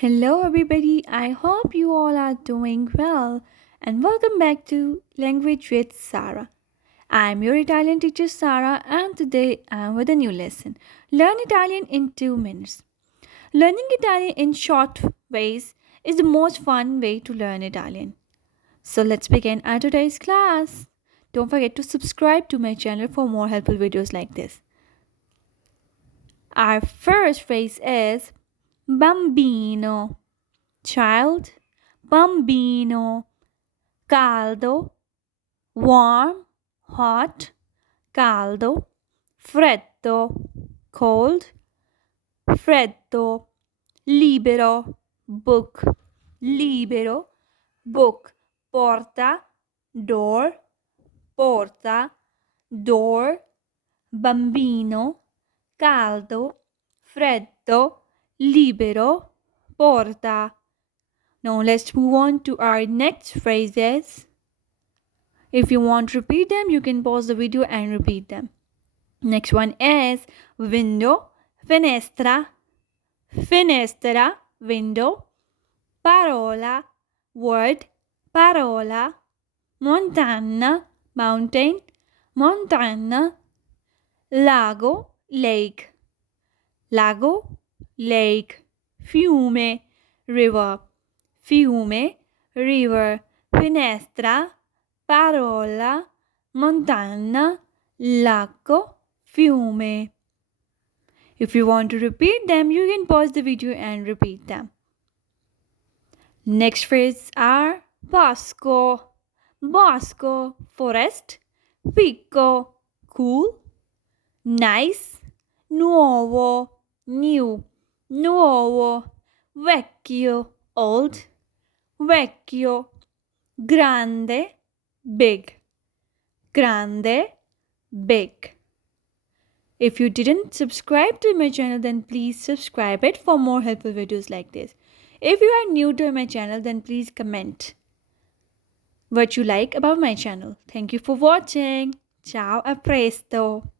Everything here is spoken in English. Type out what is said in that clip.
Hello, everybody. I hope you all are doing well, and welcome back to Language with Sarah. I'm your Italian teacher, Sarah, and today I'm with a new lesson. Learn Italian in 2 minutes. Learning Italian in short ways is the most fun way to learn Italian. So let's begin our today's class. Don't forget to subscribe to my channel for more helpful videos like this. Our first phrase is bambino. Child, bambino, caldo, warm, hot, caldo, freddo, cold, freddo, libero, book, libero, book, porta, door, porta, door, bambino, caldo, freddo, libero, porta. Now let's move on to our next phrases. If you want to repeat them, you can pause the video and repeat them. Next one is window, finestra, finestra, window, parola, word, parola, montagna, mountain, montagna, lago, lake, lago, lake, fiume, river, fiume, river, finestra, parola, montagna, lago, fiume. If you want to repeat them, you can pause the video and repeat them. Next phrases are bosco, bosco, forest, picco, cool, nice, nuovo, new, nuovo, vecchio, old, vecchio, grande, big, grande, big. If you didn't subscribe to my channel, then please subscribe it for more helpful videos like this. If you are new to my channel, then please comment what you like about my channel. Thank you for watching. Ciao, a presto.